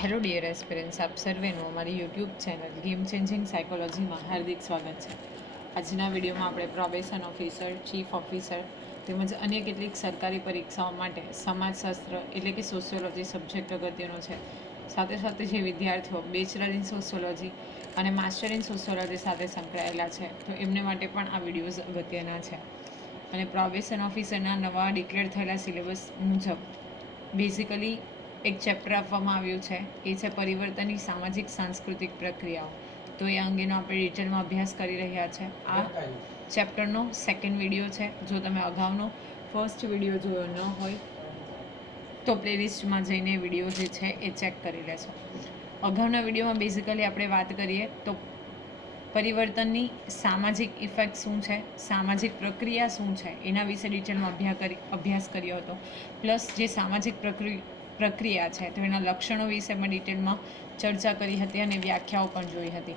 Hello dear aspirants, આપ સર્વેનું અમારી YouTube channel game changing સાયકોલોજીમાં હાર્દિક સ્વાગત છે. આજના વિડીયોમાં આપણે પ્રોબેશન ઓફિસર, ચીફ ઓફિસર તેમજ અન્ય કેટલીક સરકારી પરીક્ષાઓ માટે સમાજશાસ્ત્ર એટલે કે સોશિયોલોજી સબ્જેક્ટ અગત્યનો છે. સાથે સાથે જે વિદ્યાર્થીઓ બેચલર ઇન સોશિયોલોજી અને માસ્ટર ઇન સોશિયોલોજી સાથે સંકળાયેલા છે તો એમને માટે પણ આ વિડીયોઝ અગત્યના છે. અને પ્રોબેશન ઓફિસરના નવા ડિક્લેર થયેલા સિલેબસ મુજબ બેઝિકલી એક ચેપ્ટર આપવામાં આવ્યું છે, એ છે પરિવર્તનની સામાજિક સાંસ્કૃતિક પ્રક્રિયાઓ. તો એ અંગેનો આપણે ડિટેલમાં અભ્યાસ કરી રહ્યા છે. આ ચેપ્ટરનો સેકન્ડ વિડીયો છે. જો તમે અગાઉનો ફર્સ્ટ વિડીયો જોયો ન હોય તો પ્લેલિસ્ટમાં જઈને વિડીયો જે છે એ ચેક કરી લેશો. અગાઉના વિડીયોમાં બેઝિકલી આપણે વાત કરીએ તો પરિવર્તનની સામાજિક ઇફેક્ટ શું છે, સામાજિક પ્રક્રિયા શું છે, એના વિશે ડિટેલમાં અભ્યાસ કર્યો હતો. પ્લસ જે સામાજિક પ્રક્રિયા છે તો એના લક્ષણો વિશે પણ ડિટેલમાં ચર્ચા કરી હતી અને વ્યાખ્યાઓ પણ જોઈ હતી.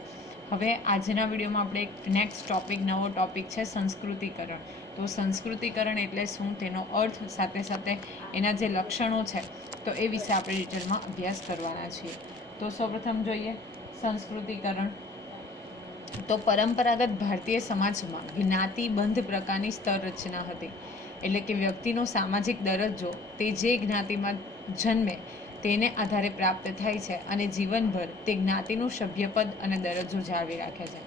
હવે આજના વિડીયોમાં આપણે એક નેક્સ્ટ નવો ટોપિક છે સંસ્કૃતિકરણ. તો સંસ્કૃતિકરણ એટલે શું, તેનો અર્થ, સાથે સાથે એના જે લક્ષણો છે તો એ વિશે આપણે ડિટેલમાં અભ્યાસ કરવાના છીએ. તો સૌપ્રથમ જોઈએ સંસ્કૃતિકરણ. તો પરંપરાગત ભારતીય સમાજમાં જ્ઞાતિબંધ પ્રકારની સ્તર રચના હતી. એટલે કે વ્યક્તિનો સામાજિક દરજ્જો તે જે જ્ઞાતિમાં જન્મે તેને આધારે પ્રાપ્ત થાય છે અને જીવનભર તે જ્ઞાતિનું સભ્યપદ અને દરજ્જો જાળવી રાખે છે.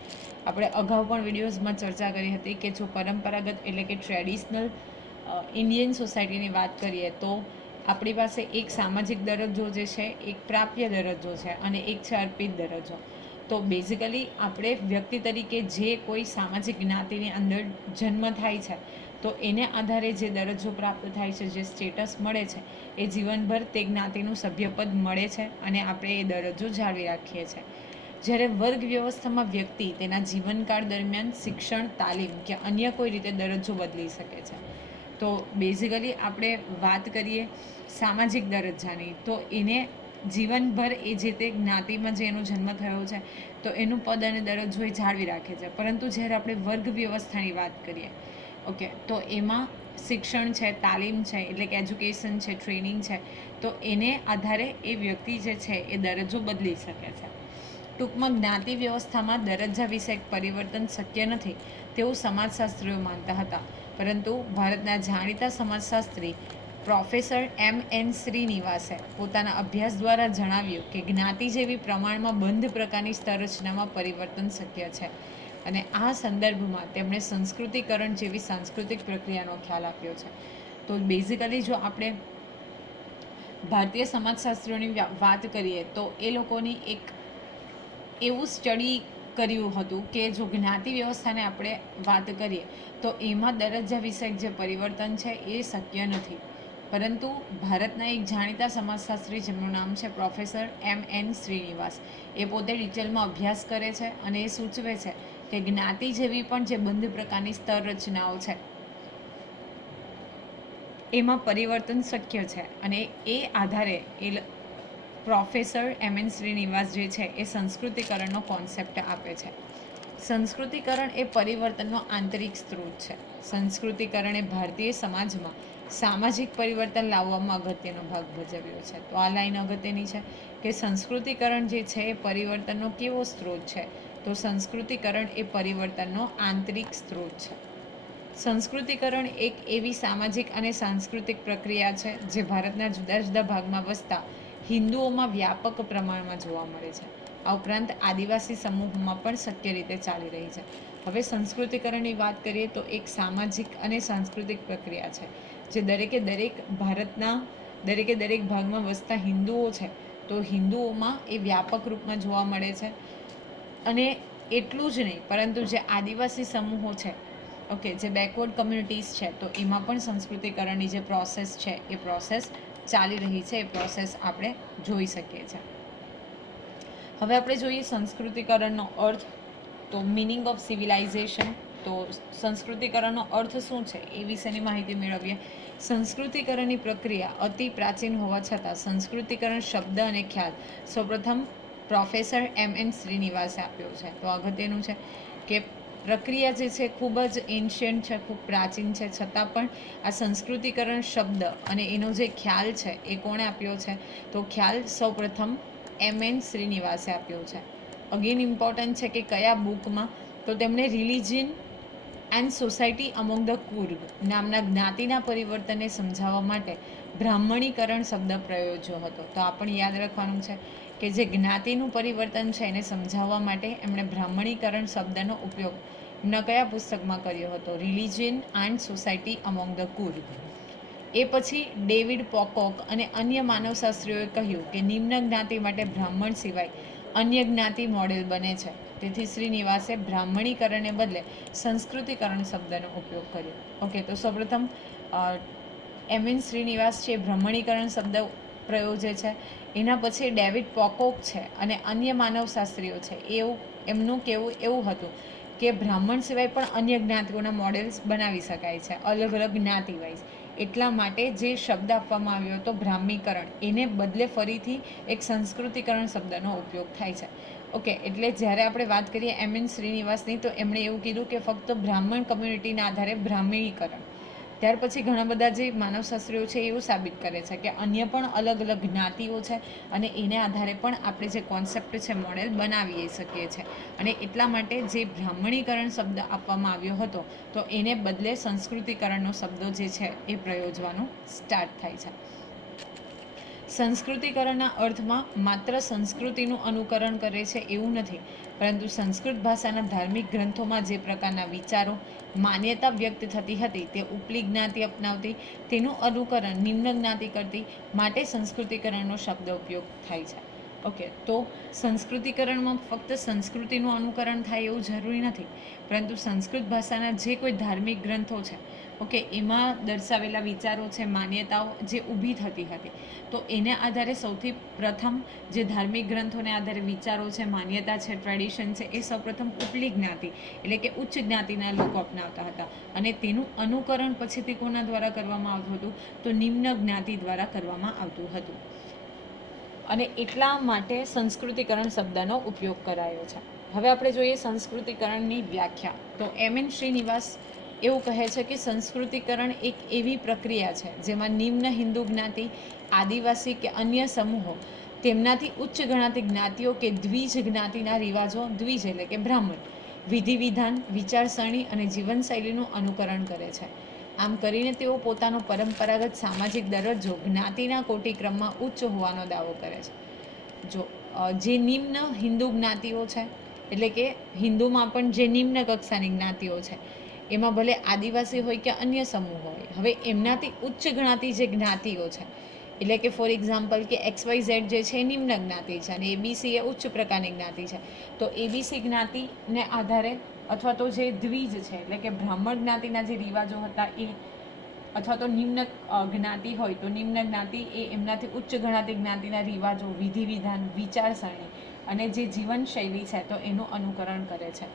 આપણે અગાઉ પણ વિડીયોઝમાં ચર્ચા કરી હતી કે જો પરંપરાગત એટલે કે ટ્રેડિશનલ ઇન્ડિયન સોસાયટીની વાત કરીએ તો આપણી પાસે એક સામાજિક દરજ્જો જે છે એક પ્રાપ્ય દરજ્જો છે અને એક છે અર્પિત દરજ્જો. તો બેઝિકલી આપણે વ્યક્તિ તરીકે જે કોઈ સામાજિક જ્ઞાતિની અંદર જન્મ થાય છે તો એને આધારે જે દરજ્જો પ્રાપ્ત થાય છે, જે સ્ટેટસ મળે છે, એ જીવનભર તે જ્ઞાતિનું સભ્યપદ મળે છે અને આપણે એ દરજ્જો જાળવી રાખીએ છીએ. જ્યારે વર્ગ વ્યવસ્થામાં વ્યક્તિ તેના જીવનકાળ દરમિયાન શિક્ષણ, તાલીમ કે અન્ય કોઈ રીતે દરજ્જો બદલી શકે છે. તો બેઝિકલી આપણે વાત કરીએ સામાજિક દરજ્જાની તો એને જીવનભર એ જે તે જ્ઞાતિમાં જે એનો જન્મ થયો છે તો એનું પદ અને દરજ્જો એ જાળવી રાખે છે. પરંતુ જ્યારે આપણે વર્ગ વ્યવસ્થાની વાત કરીએ ઓકે, તો એમાં શિક્ષણ છે, તાલીમ છે એટલે કે એજ્યુકેશન છે, ટ્રેનિંગ છે, તો એને આધારે એ વ્યક્તિ જે છે એ દરજ્જો બદલી શકે છે. ટૂંકમાં જ્ઞાતિ વ્યવસ્થામાં દરજ્જા વિશે એક પરિવર્તન શક્ય નથી તેવું સમાજશાસ્ત્રીઓ માનતા હતા. પરંતુ ભારતના જાણીતા સમાજશાસ્ત્રી પ્રોફેસર M.N. શ્રીનિવાસે પોતાના અભ્યાસ દ્વારા જણાવ્યું કે જ્ઞાતિ જેવી પ્રમાણમાં બંધ પ્રકારની સ્તર રચનામાં પરિવર્તન શક્ય છે. અને આ સંદર્ભમાં તેમણે સંસ્કૃતિકરણ જેવી સાંસ્કૃતિક પ્રક્રિયાનો ખ્યાલ આપ્યો છે. તો બેઝિકલી જો આપણે ભારતીય સમાજશાસ્ત્રીઓની વાત કરીએ તો એ લોકોની એક એવું સ્ટડી કર્યું હતું કે જો જ્ઞાતિ વ્યવસ્થાને આપણે વાત કરીએ તો એમાં દરજ્જા વિષયક જે પરિવર્તન છે એ શક્ય નથી. પરંતુ ભારતના એક જાણીતા સમાજશાસ્ત્રી જેમનું નામ છે પ્રોફેસર M.N. શ્રીનિવાસ, એ પોતે ડિટેલમાં અભ્યાસ કરે છે અને એ સૂચવે છે કે જ્ઞાતિ જેવી પણ જે બંધ પ્રકારની સ્તર રચનાઓ છે એમાં પરિવર્તન શક્ય છે. અને એ આધારે એ પ્રોફેસર M.N. શ્રીનિવાસ જે છે એ સંસ્કૃતિકરણનો કોન્સેપ્ટ આપે છે. સંસ્કૃતિકરણ એ પરિવર્તનનો આંતરિક સ્ત્રોત છે. સંસ્કૃતિકરણ એ ભારતીય સમાજમાં સામાજિક પરિવર્તન લાવવામાં અગત્યનો ભાગ ભજવ્યો છે. તો આ લાઈન અગત્યની છે કે સંસ્કૃતિકરણ જે છે એ પરિવર્તનનો કેવો સ્ત્રોત છે, તો સંસ્કૃતિકરણ એ પરિવર્તનનો આંતરિક સ્ત્રોત છે. સંસ્કૃતિકરણ એક એવી સામાજિક અને સાંસ્કૃતિક પ્રક્રિયા છે જે ભારતના જુદા જુદા ભાગમાં વસતા હિન્દુઓમાં વ્યાપક પ્રમાણમાં જોવા મળે છે. આ ઉપરાંત આદિવાસી સમૂહોમાં પણ શક્ય રીતે ચાલી રહી છે. હવે સંસ્કૃતિકરણની વાત કરીએ તો એક સામાજિક અને સાંસ્કૃતિક પ્રક્રિયા છે જે દરેક ભારતના દરેક ભાગમાં વસતા હિન્દુઓ છે તો હિન્દુઓમાં એ વ્યાપક રૂપમાં જોવા મળે છે. અને એટલું જ નહીં, પરંતુ જે આદિવાસી સમૂહો છે ઓકે, જે બેકવર્ડ કમ્યુનિટીઝ છે તો એમાં પણ સંસ્કૃતિકરણની જે પ્રોસેસ છે એ પ્રોસેસ ચાલી રહી છે. એ પ્રોસેસ આપણે જોઈ શકીએ છીએ. હવે આપણે જોઈએ સંસ્કૃતિકરણનો અર્થ. તો મિનિંગ ઓફ સિવિલાઇઝેશન. તો સંસ્કૃતિકરણનો અર્થ શું છે એ વિશેની માહિતી મેળવીએ. સંસ્કૃતિકરણની પ્રક્રિયા અતિ પ્રાચીન હોવા છતાં સંસ્કૃતિકરણ શબ્દ અને ખ્યાલ સૌપ્રથમ પ્રોફેસર M.N. શ્રીનિવાસે આપ્યો છે. તો અગત્યનું છે કે પ્રક્રિયા જે છે ખૂબ જ એન્શિયન્ટ છે, ખૂબ પ્રાચીન છે, છતાં પણ આ સંસ્કૃતિકરણ શબ્દ અને એનો જે ખ્યાલ છે એ કોણે આપ્યો છે, તો ખ્યાલ સૌપ્રથમ એમ.એન. શ્રીનિવાસે આપ્યો છે. અગેન ઇમ્પોર્ટન્ટ છે કે કયા બુકમાં, તો તેમણે religion and society among the Coorg નામના જ્ઞાતિના પરિવર્તનને સમજાવવા માટે બ્રાહ્મણીકરણ શબ્દ પ્રયોજ્યો હતો. તો આ પણ યાદ રાખવાનું છે કે જે જ્ઞાતિનું પરિવર્તન છે એને સમજાવવા માટે એમણે બ્રાહ્મણીકરણ શબ્દનો ઉપયોગ એમના કયા પુસ્તકમાં કર્યો હતો? Religion and society among the Coorg. એ પછી ડેવિડ પોકોક અને અન્ય માનવશાસ્ત્રીઓએ કહ્યું કે નિમ્ન જ્ઞાતિ માટે બ્રાહ્મણ સિવાય અન્ય જ્ઞાતિ મોડેલ બને છે. તેથી શ્રીનિવાસે બ્રાહ્મણીકરણને બદલે સંસ્કૃતિકરણ શબ્દનો ઉપયોગ કર્યો. ઓકે, તો સૌપ્રથમ એમ.એન. શ્રીનિવાસ છે બ્રાહ્મણીકરણ શબ્દ પ્રયોજે છે. એના પછી ડેવિડ પોકોક છે અને અન્ય માનવશાસ્ત્રીઓ છે એમનું કહેવું એવું હતું કે બ્રાહ્મણ સિવાય પણ અન્ય જ્ઞાતિઓના મોડેલ્સ બનાવી શકાય છે અલગ અલગ જ્ઞાતિ વાઇઝ. એટલા માટે જે શબ્દ આપવામાં આવ્યો હતો બ્રાહ્મીકરણ, એને બદલે ફરીથી એક સંસ્કૃતિકરણ શબ્દનો ઉપયોગ થાય છે. ઓકે, એટલે જ્યારે આપણે વાત કરીએ એમ.એન. શ્રીનિવાસની, તો એમણે એવું કીધું કે ફક્ત બ્રાહ્મણ કમ્યુનિટીના આધારે બ્રાહ્મણીકરણ. ત્યાર પછી ઘણા બધા જે માનવશાસ્ત્રીઓ છે એવું સાબિત કરે છે કે અન્ય પણ અલગ અલગ જ્ઞાતિઓ છે અને એને આધારે પણ આપણે જે કોન્સેપ્ટ છે મોડેલ બનાવી શકીએ છીએ. અને એટલા માટે જે બ્રાહ્મણીકરણ શબ્દ આપવામાં આવ્યો હતો તો એને બદલે સંસ્કૃતિકરણનો શબ્દો જે છે એ પ્રયોજવાનું સ્ટાર્ટ થાય છે. સંસ્કૃતિકરણના અર્થમાં માત્ર સંસ્કૃતિનું અનુકરણ કરે છે એવું નથી, પરંતુ સંસ્કૃત ભાષાના ધાર્મિક ગ્રંથોમાં જે પ્રકારના વિચારો, માન્યતા વ્યક્ત થતી હતી તે ઉપલી જ્ઞાતિ અપનાવતી, તેનું અનુકરણ નિમ્ન જ્ઞાતિ કરતી, માટે સંસ્કૃતિકરણનો શબ્દ ઉપયોગ થાય છે. ઓકે, તો સંસ્કૃતિકરણમાં ફક્ત સંસ્કૃતિનું અનુકરણ થાય એવું જરૂરી નથી, પરંતુ સંસ્કૃત ભાષાના જે કોઈ ધાર્મિક ગ્રંથો છે, ઓકે, એમાં દર્શાવેલા વિચારો છે, માન્યતાઓ જે ઊભી થતી હતી, તો એને આધારે સૌથી પ્રથમ જે ધાર્મિક ગ્રંથોને આધારે વિચારો છે, માન્યતા છે, ટ્રેડિશન છે, એ સૌપ્રથમ ઉપલી જ્ઞાતિ એટલે કે ઉચ્ચ જ્ઞાતિના લોકો અપનાવતા હતા અને તેનું અનુકરણ પછીથી કોના દ્વારા કરવામાં આવતું હતું? તો નિમ્ન જ્ઞાતિ દ્વારા કરવામાં આવતું હતું. અને એટલા માટે સંસ્કૃતિકરણ શબ્દનો ઉપયોગ કરાયો છે. હવે આપણે જોઈએ સંસ્કૃતિકરણની વ્યાખ્યા. તો એમ.એન. શ્રીનિવાસ એવું કહે છે કે સંસ્કૃતિકરણ એક એવી પ્રક્રિયા છે જેમાં નિમ્ન હિન્દુ જ્ઞાતિ, આદિવાસી કે અન્ય સમૂહો તેમનાથી ઉચ્ચ ગણાતી જ્ઞાતિઓ કે દ્વિજ જ્ઞાતિના રિવાજો, દ્વિજ એટલે કે બ્રાહ્મણ, વિધિ વિધાન, વિચારસરણી અને જીવનશૈલીનું અનુકરણ કરે છે. આમ કરીને તેઓ પોતાનો પરંપરાગત સામાજિક દરજ્જો જ્ઞાતિના કોટિક્રમમાં ઉચ્ચ હોવાનો દાવો કરે છે. જે નિમ્ન હિન્દુ જ્ઞાતિઓ છે એટલે કે હિન્દુમાં પણ જે નિમ્ન કક્ષાની જ્ઞાતિઓ છે એમાં ભલે આદિવાસી હોય કે અન્ય સમૂહ હોય, હવે એમનાથી ઉચ્ચ ગણાતી જે જ્ઞાતિઓ છે એટલે કે ફોર એક્ઝામ્પલ કે XYZ જે છે એ નિમ્ન જ્ઞાતિ છે અને ABC એ ઉચ્ચ પ્રકારની જ્ઞાતિ છે, તો ABC જ્ઞાતિને આધારે અથવા તો જે દ્વિજ છે એટલે કે બ્રાહ્મણ જ્ઞાતિના જે રિવાજો હતા એ, અથવા તો નિમ્ન જ્ઞાતિ હોય તો નિમ્ન જ્ઞાતિ એ એમનાથી ઉચ્ચ ગણાતી જ્ઞાતિના રિવાજો, વિધિ વિધાન, વિચારસરણી અને જે જીવનશૈલી છે તો એનું અનુકરણ કરે છે.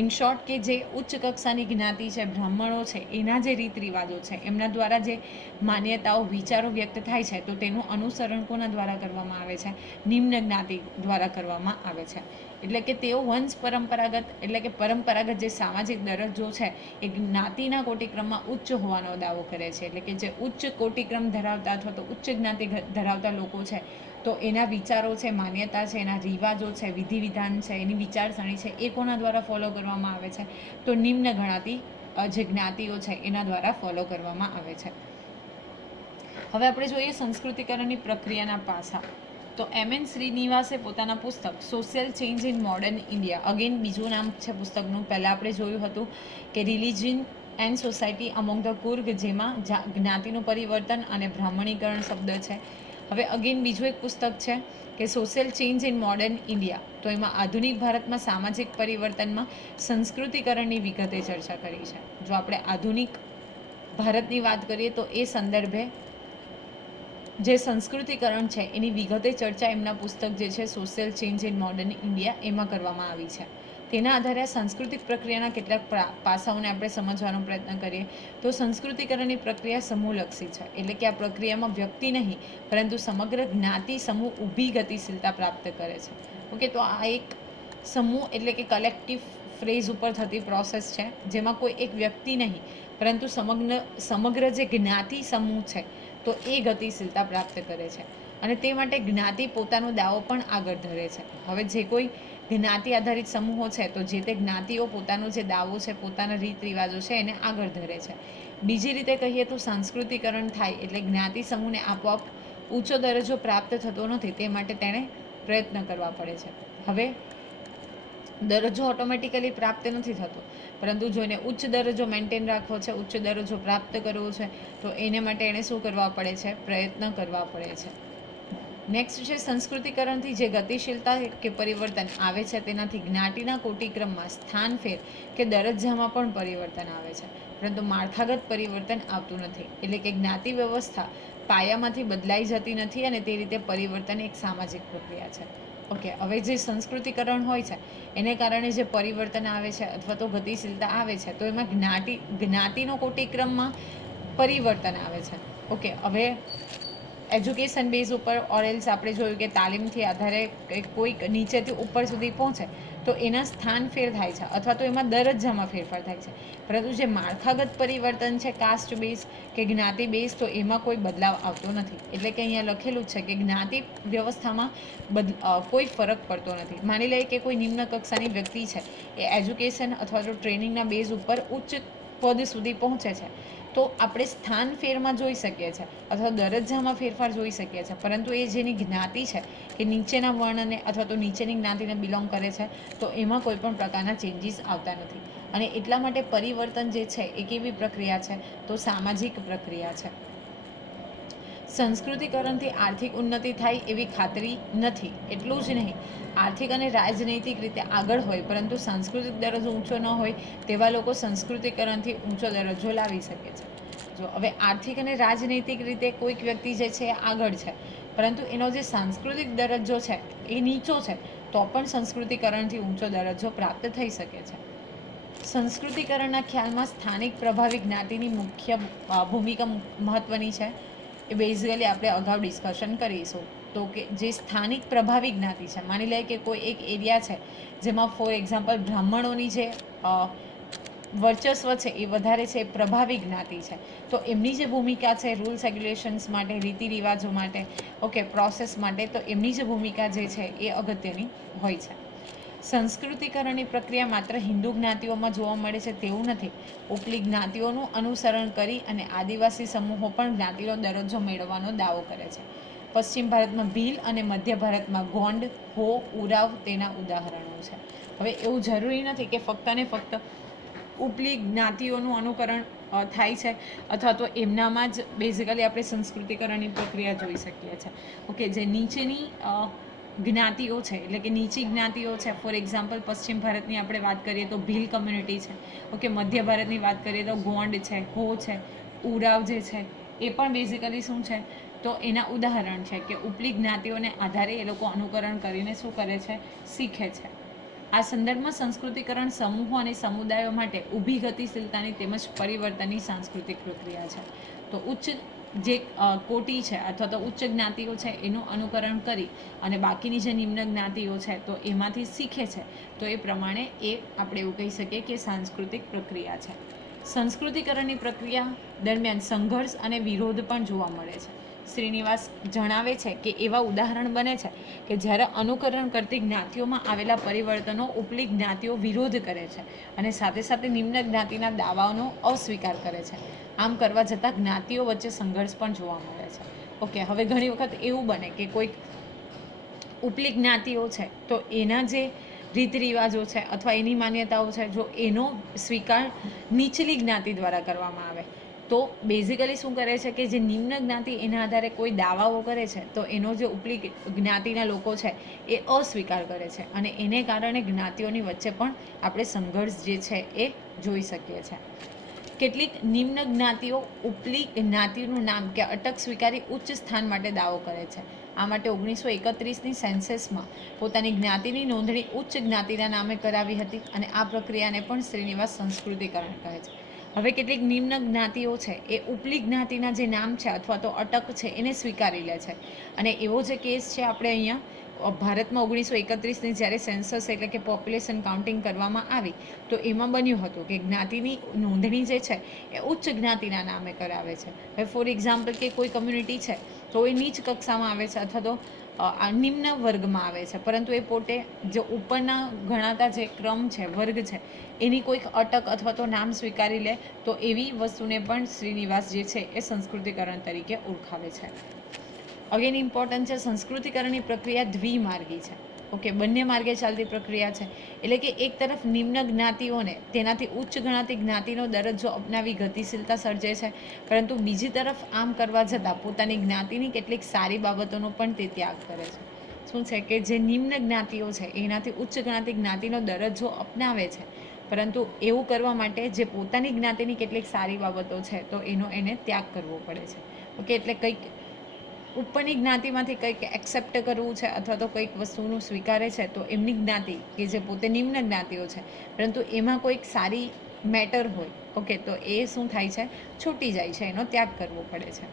ઇન શોર્ટ કે જે ઉચ્ચ કક્ષાની જ્ઞાતિ છે, બ્રાહ્મણો છે, એના જે રીત રિવાજો છે, એમના દ્વારા જે માન્યતાઓ, વિચારો વ્યક્ત થાય છે તો તેનું અનુસરણ કોના દ્વારા કરવામાં આવે છે? નિમ્ન જ્ઞાતિ દ્વારા કરવામાં આવે છે. એટલે કે તેઓ વંશ પરંપરાગત એટલે કે પરંપરાગત જે સામાજિક દરજ્જો છે એ જ્ઞાતિના કોટિક્રમમાં ઉચ્ચ હોવાનો દાવો કરે છે. એટલે કે જે ઉચ્ચ કોટિક્રમ ધરાવતા અથવા તો ઉચ્ચ જ્ઞાતિ ધરાવતા લોકો છે તો એના વિચારો છે, માન્યતા છે, એના રિવાજો છે, વિધિ વિધાન છે, એની વિચારસરણી છે એ કોના દ્વારા ફોલો કરવામાં આવે છે? તો નિમ્ન ગણાતી જે જ્ઞાતિઓ છે એના દ્વારા ફોલો કરવામાં આવે છે. હવે આપણે જોઈએ સંસ્કૃતિકરણની પ્રક્રિયાના પાસા. તો એમ.એન. શ્રીનિવાસે પોતાના પુસ્તક social change in modern India, again બીજું નામ છે પુસ્તકનું, પહેલાં આપણે જોયું હતું કે religion and society among the Coorg, જેમાં જ્ઞાતિનું પરિવર્તન અને બ્રાહ્મણીકરણ શબ્દ છે. હવે અગેન બીજું એક પુસ્તક છે કે social change in modern India, તો એમાં આધુનિક ભારતમાં સામાજિક પરિવર્તનમાં સંસ્કૃતિકરણની વિગતે ચર્ચા કરી છે. જો આપણે આધુનિક ભારતની વાત કરીએ તો એ સંદર્ભે જે સંસ્કૃતિકરણ છે એની વિગતે ચર્ચા એમના પુસ્તક જે છે social change in modern India એમાં કરવામાં આવી છે. તેના આધારે સાંસ્કૃતિક પ્રક્રિયાના કેટલાક પાસાઓને આપણે સમજવાનો પ્રયત્ન કરીએ તો સંસ્કૃતિકરણની પ્રક્રિયા સમૂહલક્ષી છે. એટલે કે આ પ્રક્રિયામાં વ્યક્તિ નહીં પરંતુ સમગ્ર જ્ઞાતિ સમૂહ ઊભી ગતિશીલતા પ્રાપ્ત કરે છે. ઓકે, તો આ એક સમૂહ એટલે કે કલેક્ટિવ ફ્રેઝ ઉપર થતી પ્રોસેસ છે જેમાં કોઈ એક વ્યક્તિ નહીં પરંતુ સમગ્ર જે જ્ઞાતિ સમૂહ છે તો એ ગતિશીલતા પ્રાપ્ત કરે છે. અને તે માટે જ્ઞાતિ પોતાનો દાવો પણ આગળ ધરે છે. હવે જે કોઈ જ્ઞાતિ આધારિત સમૂહો છે તો જે તે જ્ઞાતિઓ પોતાનો જે દાવો છે, પોતાના રીત રિવાજો છે એને આગળ ધરે છે. બીજી રીતે કહીએ તો સંસ્કૃતિકરણ થાય એટલે જ્ઞાતિ સમૂહને આપોઆપ ઊંચો દરજ્જો પ્રાપ્ત થતો નથી, તે માટે તેણે પ્રયત્ન કરવા પડે છે. હવે દરજ્જો ઓટોમેટિકલી પ્રાપ્ત નથી થતો, પરંતુ જો એને ઉચ્ચ દરજ્જો મેન્ટેન રાખવો છે, ઉચ્ચ દરજ્જો પ્રાપ્ત કરવો છે, તો એને માટે એણે શું કરવા પડે છે? પ્રયત્ન કરવા પડે છે. નેક્સ્ટ છે સંસ્કૃતિકરણથી જે ગતિશીલતા કે પરિવર્તન આવે છે તેનાથી જ્ઞાતિના કોટિક્રમમાં સ્થાનફેર કે દરજ્જામાં પણ પરિવર્તન આવે છે, પરંતુ માળખાગત પરિવર્તન આવતું નથી. એટલે કે જ્ઞાતિ વ્યવસ્થા પાયામાંથી બદલાઈ જતી નથી અને તે રીતે પરિવર્તન એક સામાજિક પ્રક્રિયા છે. ઓકે, હવે જે સંસ્કૃતિકરણ હોય છે એને કારણે જે પરિવર્તન આવે છે અથવા તો ગતિશીલતા આવે છે, તો એમાં જ્ઞાતિનો કોટિક્રમમાં પરિવર્તન આવે છે. ઓકે, હવે એજ્યુકેશન બેઝ ઉપર ઓરેલ્સ આપણે જોયું કે તાલીમથી આધારે કોઈક નીચેથી ઉપર સુધી પહોંચે તો એના સ્થાન ફેર થાય છે અથવા તો એમાં દરજ્જામાં ફેરફાર થાય છે, પરંતુ જે માળખાગત પરિવર્તન છે કાસ્ટ બેઝ કે જ્ઞાતિ બેઝ, તો એમાં કોઈ બદલાવ આવતો નથી. એટલે કે અહીંયા લખેલું છે કે જ્ઞાતિ વ્યવસ્થામાં કોઈ ફરક પડતો નથી. માની લઈએ કે કોઈ નિમ્ન કક્ષાની વ્યક્તિ છે એ એજ્યુકેશન અથવા તો ટ્રેનિંગના બેઝ ઉપર ઉચ્ચ પદ સુધી પહોંચે છે, તો આપણે સ્થાન ફેરમાં જોઈ શકીએ છીએ અથવા દરજ્જામાં ફેરફાર જોઈ શકીએ છીએ, પરંતુ એ જેની જ્ઞાતિ છે કે નીચેના વર્ણને અથવા તો નીચેની જ્ઞાતિને બિલોંગ કરે છે, તો એમાં કોઈ પણ પ્રકારના ચેન્જીસ આવતા નથી. અને એટલા માટે પરિવર્તન જે છે એ કેવી પ્રક્રિયા છે? તો સામાજિક પ્રક્રિયા છે. સંસ્કૃતિકરણથી આર્થિક ઉન્નતિ થાય એવી ખાતરી નથી. એટલું જ નહીં, આર્થિક અને રાજનૈતિક રીતે આગળ હોય પરંતુ સાંસ્કૃતિક દરજ્જો ઊંચો ન હોય તેવા લોકો સંસ્કૃતિકરણથી ઊંચો દરજ્જો લાવી શકે છે. જો હવે આર્થિક અને રાજનૈતિક રીતે કોઈક વ્યક્તિ જે છે એ આગળ છે, પરંતુ એનો જે સાંસ્કૃતિક દરજ્જો છે એ નીચો છે, તો પણ સંસ્કૃતિકરણથી ઊંચો દરજ્જો પ્રાપ્ત થઈ શકે છે. સંસ્કૃતિકરણના ખ્યાલમાં સ્થાનિક પ્રભાવી જ્ઞાતિની મુખ્ય ભૂમિકા મહત્વની છે. એ બેઝિકલી આપણે અગાઉ ડિસ્કશન કરીશું. તો કે જે સ્થાનિક પ્રભાવી જ્ઞાતિ છે, માની લઈએ કે કોઈ એક એરિયા છે જેમાં ફોર એક્ઝામ્પલ બ્રાહ્મણોની જે વર્ચસ્વ છે એ વધારે છે, પ્રભાવી જ્ઞાતિ છે, તો એમની જે ભૂમિકા છે રૂલ્સ રેગ્યુલેશન્સ માટે, રીતિ રિવાજો માટે, ઓકે, પ્રોસેસ માટે, તો એમની જે ભૂમિકા જે છે એ અગત્યની હોય છે. સંસ્કૃતિકરણની પ્રક્રિયા માત્ર હિન્દુ જ્ઞાતિઓમાં જોવા મળે છે તેવું નથી. ઉપલી જ્ઞાતિઓનું અનુસરણ કરી અને આદિવાસી સમૂહો પણ જ્ઞાતિનો દરજ્જો મેળવવાનો દાવો કરે છે. પશ્ચિમ ભારતમાં ભીલ અને મધ્ય ભારતમાં ગોંડ, હો, ઉરાવ તેના ઉદાહરણો છે. હવે એવું જરૂરી નથી કે ફક્ત ને ફક્ત ઉપલી જ્ઞાતિઓનું અનુકરણ થાય છે અથવા તો એમનામાં જ બેઝિકલી આપણે સંસ્કૃતિકરણની પ્રક્રિયા જોઈ શકીએ છીએ. ઓકે, જે નીચેની જ્ઞાતિઓ છે એટલે કે નીચી જ્ઞાતિઓ છે, ફોર એક્ઝામ્પલ પશ્ચિમ ભારતની આપણે વાત કરીએ તો ભીલ કમ્યુનિટી છે. ઓકે, મધ્ય ભારતની વાત કરીએ તો ગોંડ છે, હો છે, ઉરાવ જે છે એ પણ બેઝિકલી શું છે? તો એના ઉદાહરણ છે કે ઉપલી જ્ઞાતિઓને આધારે એ લોકો અનુકરણ કરીને શું કરે છે? શીખે છે. આ સંદર્ભમાં સંસ્કૃતિકરણ સમૂહો અને સમુદાયો માટે ઊભી ગતિશીલતાની તેમજ પરિવર્તનની સાંસ્કૃતિક પ્રક્રિયા છે. તો ઉચ્ચ જે કોટી છે અથવા તો ઉચ્ચ જ્ઞાતિઓ છે એનું અનુકરણ કરી અને બાકીની જે નિમ્ન જ્ઞાતિઓ છે તો એમાંથી શીખે છે, તો એ પ્રમાણે એ આપણે એવું કહી શકીએ કે સાંસ્કૃતિક પ્રક્રિયા છે. સંસ્કૃતિકરણની પ્રક્રિયા દરમિયાન સંઘર્ષ અને વિરોધ પણ જોવા મળે છે. શ્રીનિવાસ જણાવે છે કે એવા ઉદાહરણ બને છે કે જ્યારે અનુકરણ કરતી જ્ઞાતિઓમાં આવેલા પરિવર્તનો ઉપલી જ્ઞાતિઓ વિરોધ કરે છે અને સાથે સાથે નિમ્ન જ્ઞાતિના દાવાઓનો અસ્વીકાર કરે છે. આમ કરવા જતાં જ્ઞાતિઓ વચ્ચે સંઘર્ષ પણ જોવા મળે છે. ઓકે, હવે ઘણી વખત એવું બને કે કોઈક ઉપલી જ્ઞાતિઓ છે તો એના જે રીત રિવાજો છે અથવા એની માન્યતાઓ છે, જો એનો સ્વીકાર નીચલી જ્ઞાતિ દ્વારા કરવામાં આવે તો બેઝિકલી શું કરે છે કે જે નિમ્ન જ્ઞાતિ એના આધારે કોઈ દાવાઓ કરે છે તો એનો જે ઉપલી જ્ઞાતિના લોકો છે એ અસ્વીકાર કરે છે અને એને કારણે જ્ઞાતિઓની વચ્ચે પણ આપણે સંઘર્ષ જે છે એ જોઈ શકીએ છીએ. કેટલીક નિમ્ન જ્ઞાતિઓ ઉપલી જ્ઞાતિનું નામ કે અટક સ્વીકારી ઉચ્ચ સ્થાન માટે દાવો કરે છે. આ માટે 1931ની સેન્સસમાં પોતાની જ્ઞાતિની નોંધણી ઉચ્ચ જ્ઞાતિના નામે કરાવી હતી અને આ પ્રક્રિયાને પણ શ્રીનિવાસ સંસ્કૃતિકરણ કહે છે. હવે કેટલીક નિમ્ન જ્ઞાતિઓ છે એ ઉપલી જ્ઞાતિના જે નામ છે અથવા તો અટક છે એને સ્વીકારી લે છે અને એવો જે કેસ છે આપણે અહીંયા ભારતમાં 1931ની જ્યારે સેન્સસ એટલે કે પોપ્યુલેશન કાઉન્ટિંગ કરવામાં આવી તો એમાં બન્યું હતું કે જ્ઞાતિની નોંધણી જે છે એ ઉચ્ચ જ્ઞાતિના નામે કરાવે છે. હવે ફોર એક્ઝામ્પલ કે કોઈ કમ્યુનિટી છે તો એ નીચ કક્ષામાં આવે છે અથવા તો નિમ્ન વર્ગમાં આવે છે, પરંતુ એ પોતે જે ઉપરના ગણાતા જે ક્રમ છે, વર્ગ છે, એની કોઈક અટક અથવા તો નામ સ્વીકારી લે તો એવી વસ્તુને પણ શ્રીનિવાસ જે છે એ સંસ્કૃતિકરણ તરીકે ઓળખાવે છે. અગેન ઇમ્પોર્ટન્ટ છે, સંસ્કૃતિકરણની પ્રક્રિયા દ્વિમાર્ગી છે. ઓકે, બંને માર્ગે ચાલતી પ્રક્રિયા છે. એટલે કે એક તરફ નિમ્ન જ્ઞાતિઓને તેનાથી ઉચ્ચ ગણાતી જ્ઞાતિનો દરજ્જો અપનાવી ગતિશીલતા સર્જે છે, પરંતુ બીજી તરફ આમ કરવા જતાં પોતાની જ્ઞાતિની કેટલીક સારી બાબતોનો પણ તે ત્યાગ કરે છે. શું છે કે જે નિમ્ન જ્ઞાતિઓ છે એનાથી ઉચ્ચ ગણાતી જ્ઞાતિનો દરજ્જો અપનાવે છે, પરંતુ એવું કરવા માટે જે પોતાની જ્ઞાતિની કેટલીક સારી બાબતો છે તો એને ત્યાગ કરવો પડે છે. ઓકે, એટલે કંઈક ઉપરની જ્ઞાતિમાંથી કંઈક એક્સેપ્ટ કરવું છે અથવા તો કંઈક વસ્તુનું સ્વીકારે છે, તો એમની જ્ઞાતિ કે જે પોતે નિમ્ન જ્ઞાતિઓ છે પરંતુ એમાં કોઈક સારી મેટર હોય, ઓકે, તો એ શું થાય છે, છૂટી જાય છે, એનો ત્યાગ કરવો પડે છે.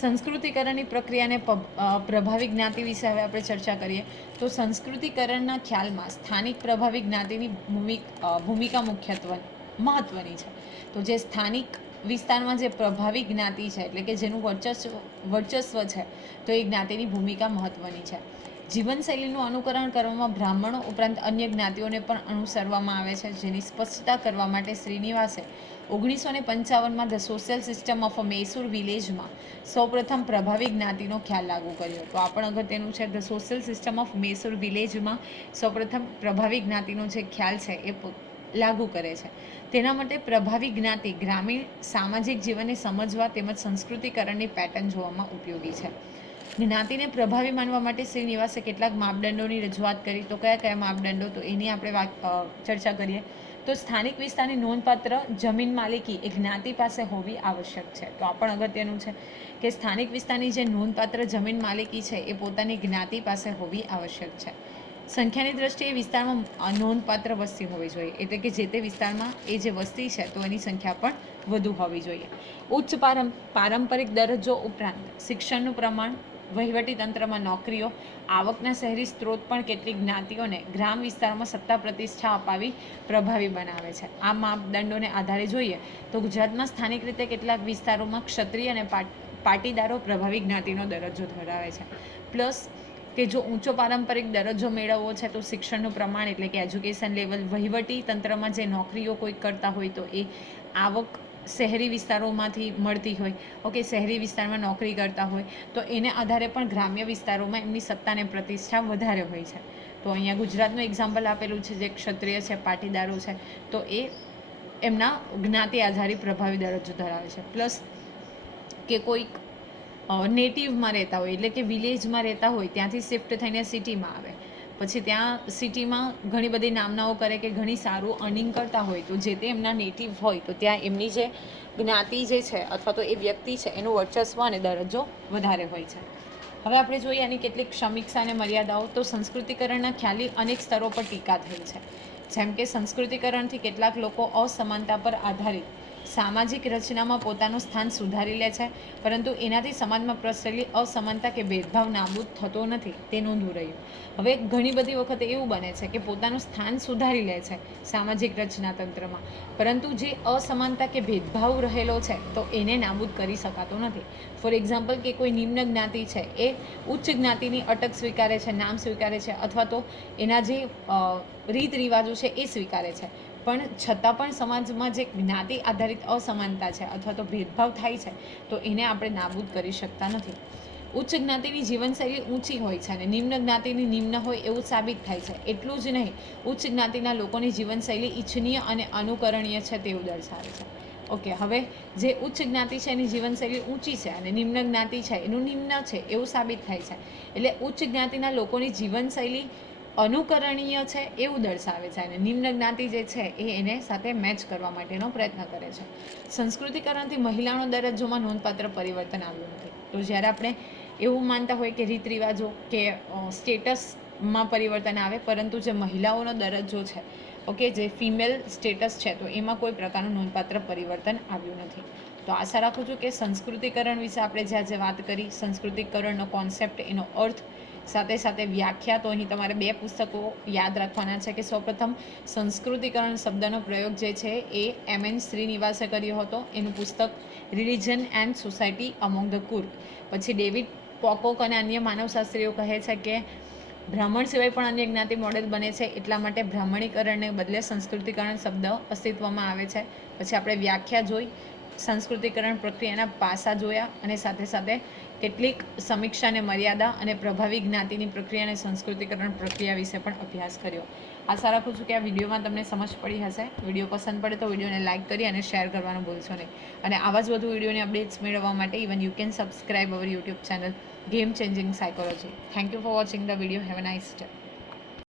સંસ્કૃતિકરણની પ્રક્રિયાને પ્રભાવી જ્ઞાતિ વિશે હવે આપણે ચર્ચા કરીએ તો સંસ્કૃતિકરણના ખ્યાલમાં સ્થાનિક પ્રભાવી જ્ઞાતિની ભૂમિકા મહત્વની છે. તો જે સ્થાનિક વિસ્તારમાં જે પ્રભાવી જ્ઞાતિ છે એટલે કે જેનું વર્ચસ્વ છે તો એ જ્ઞાતિની ભૂમિકા મહત્વની છે. જીવનશૈલીનું અનુકરણ કરવામાં બ્રાહ્મણો ઉપરાંત અન્ય જ્ઞાતિઓને પણ અનુસરવામાં આવે છે, જેની સ્પષ્ટતા કરવા માટે શ્રીનિવાસે 1955માં the social system of Mysore વિલેજમાં સૌપ્રથમ પ્રભાવી જ્ઞાતિનો ખ્યાલ લાગુ કર્યો. તો આ પણ અગત્યનું છે. The social system of Mysore વિલેજમાં સૌપ્રથમ પ્રભાવી જ્ઞાતિનો જે ખ્યાલ છે એ લાગુ કરે છે. તેના માટે પ્રભાવી જ્ઞાતિ ગ્રામીણ સામાજિક જીવનને સમજવા તેમજ સંસ્કૃતિકરણની પેટર્ન જોવામાં ઉપયોગી છે. જ્ઞાતિને પ્રભાવી માનવા માટે શ્રીનિવાસે કેટલાક માપદંડોની રજૂઆત કરી. તો કયા કયા માપદંડો, તો એની આપણે ચર્ચા કરીએ તો સ્થાનિક વિસ્તારની નોંધપાત્ર જમીન માલિકી એ જ્ઞાતિ પાસે હોવી આવશ્યક છે. તો આ પણ અગત્યનું છે કે સ્થાનિક વિસ્તારની જે નોંધપાત્ર જમીન માલિકી છે એ પોતાની જ્ઞાતિ પાસે હોવી આવશ્યક છે. સંખ્યાની દ્રષ્ટિએ વિસ્તારમાં નોંધપાત્ર વસ્તી હોવી જોઈએ, એટલે કે જે તે વિસ્તારમાં એ જે વસ્તી છે તો એની સંખ્યા પણ વધુ હોવી જોઈએ. ઉચ્ચ પારંપરિક દરજ્જો ઉપરાંત શિક્ષણનું પ્રમાણ, વહીવટી તંત્રમાં નોકરીઓ, આવકના શહેરી સ્ત્રોત પણ કેટલીક જ્ઞાતિઓને ગ્રામ વિસ્તારમાં સત્તા પ્રતિષ્ઠા અપાવી પ્રભાવી બનાવે છે. આ માપદંડોને આધારે જોઈએ તો ગુજરાતમાં સ્થાનિક રીતે કેટલાક વિસ્તારોમાં ક્ષત્રિય અને પાટીદારો પ્રભાવી જ્ઞાતિનો દરજ્જો ધરાવે છે. પ્લસ કે જો ઊંચો પારંપરિક દરજ્જો મેળવવો છે તો શિક્ષણનું પ્રમાણ એટલે કે એજ્યુકેશન લેવલ, વહીવટી તંત્રમાં જે નોકરીઓ કોઈ કરતા હોય તો એ આવક શહેરી વિસ્તારોમાંથી મળતી હોય, ઓકે, શહેરી વિસ્તારમાં નોકરી કરતા હોય તો એને આધારે પણ ગ્રામ્ય વિસ્તારોમાં એમની સત્તાને પ્રતિષ્ઠા વધારે હોય છે. તો અહીંયા ગુજરાતનું એક્ઝામ્પલ આપેલું છે, જે ક્ષત્રિય છે, પાટીદારો છે, તો એ એમના જ્ઞાતિ આધારિત પ્રભાવી દરજ્જો ધરાવે છે. પ્લસ કે કોઈક નેટિવમાં રહેતા હોય એટલે કે વિલેજમાં રહેતા હોય, ત્યાંથી શિફ્ટ થઈને સિટીમાં આવે, પછી ત્યાં સિટીમાં ઘણી બધી નામનાઓ કરે કે ઘણી સારું અર્નિંગ કરતા હોય, તો જે તે એમના નેટિવ હોય તો ત્યાં એમની જે જ્ઞાતિ જે છે અથવા તો એ વ્યક્તિ છે એનું વર્ચસ્વ અને દરજ્જો વધારે હોય છે. હવે આપણે જોઈએ આની કેટલીક સમીક્ષા અને મર્યાદાઓ. તો સંસ્કૃતિકરણના ખ્યાલની અનેક સ્તરો પર ટીકા થઈ છે. જેમ કે સંસ્કૃતિકરણથી કેટલાક લોકો અસમાનતા પર આધારિત સામાજિક રચનામાં પોતાનું સ્થાન સુધારી લે છે, પરંતુ એનાથી સમાજમાં પ્રસરેલી અસમાનતા કે ભેદભાવ નાબૂદ થતો નથી, તે નોંધવું રહ્યું. હવે ઘણી બધી વખતે એવું બને છે કે પોતાનું સ્થાન સુધારી લે છે સામાજિક રચના તંત્રમાં, પરંતુ જે અસમાનતા કે ભેદભાવ રહેલો છે તો એને નાબૂદ કરી શકાતો નથી. ફોર એક્ઝામ્પલ કે કોઈ નિમ્ન જ્ઞાતિ છે એ ઉચ્ચ જ્ઞાતિની અટક સ્વીકારે છે, નામ સ્વીકારે છે, અથવા તો એના જે રીત રિવાજો છે એ સ્વીકારે છે, પણ છતાં પણ સમાજમાં જે જ્ઞાતિ આધારિત અસમાનતા છે અથવા તો ભેદભાવ થાય છે તો એને આપણે નાબૂદ કરી શકતા નથી. ઉચ્ચ જ્ઞાતિની જીવનશૈલી ઊંચી હોય છે અને નિમ્ન જ્ઞાતિની નિમ્ન હોય એવું સાબિત થાય છે. એટલું જ નહીં, ઉચ્ચ જ્ઞાતિના લોકોની જીવનશૈલી ઇચ્છનીય અને અનુકરણીય છે તેવું દર્શાવે છે. ઓકે, હવે જે ઉચ્ચ જ્ઞાતિ છે એની જીવનશૈલી ઊંચી છે અને નિમ્ન જ્ઞાતિ છે એનું નિમ્ન છે એવું સાબિત થાય છે. એટલે ઉચ્ચ જ્ઞાતિના લોકોની જીવનશૈલી અનુકરણીય છે એવું દર્શાવે છે અને નિમ્ન જ્ઞાતિ જે છે એ એને સાથે મેચ કરવા માટેનો પ્રયત્ન કરે છે. સંસ્કૃતિકરણથી મહિલાઓનો દરજ્જોમાં નોંધપાત્ર પરિવર્તન આવ્યું નથી. તો જ્યારે આપણે એવું માનતા હોય કે રીત રિવાજો કે સ્ટેટસમાં પરિવર્તન આવે, પરંતુ જે મહિલાઓનો દરજ્જો છે, ઓકે, જે ફિમેલ સ્ટેટસ છે, તો એમાં કોઈ પ્રકારનું નોંધપાત્ર પરિવર્તન આવ્યું નથી. તો આશા રાખું છું કે સંસ્કૃતિકરણ વિશે આપણે જે વાત કરી, સંસ્કૃતિકરણનો કોન્સેપ્ટ, એનો અર્થ, સાથે સાથે વ્યાખ્યા, તો અહીં તમારે 2 પુસ્તકો યાદ રાખવાના છે કે સૌપ્રથમ સંસ્કૃતિકરણ શબ્દનો પ્રયોગ જે છે એ MN શ્રીનિવાસે કર્યો હતો, એનું પુસ્તક religion and society among the Coorg. પછી ડેવિડ પોકોક અને અન્ય માનવશાસ્ત્રીઓ કહે છે કે બ્રાહ્મણ સિવાય પણ અન્ય જ્ઞાતિ મોડેલ બને છે, એટલા માટે બ્રાહ્મણીકરણને બદલે સંસ્કૃતિકરણ શબ્દ અસ્તિત્વમાં આવે છે. પછી આપણે વ્યાખ્યા જોઈ, સંસ્કૃતિકરણ પ્રક્રિયાના પાસા જોયા, અને સાથે સાથે કેટલીક સમીક્ષા અને મર્યાદા અને પ્રભાવી જ્ઞાતિની પ્રક્રિયા અને સંસ્કૃતિકરણ પ્રક્રિયા વિશે પણ અભ્યાસ કર્યો. આશા રાખું છું કે આ વિડીયોમાં તમને સમજ પડી હશે. વિડીયો પસંદ પડે તો વિડીયોને લાઇક કરી અને શેર કરવાનું ભૂલશો નહીં. અને આવા જ વધુ વિડીયોની અપડેટ્સ મેળવવા માટે even you can subscribe our YouTube channel game changing psychology. Thank you for watching the video. Have a nice day.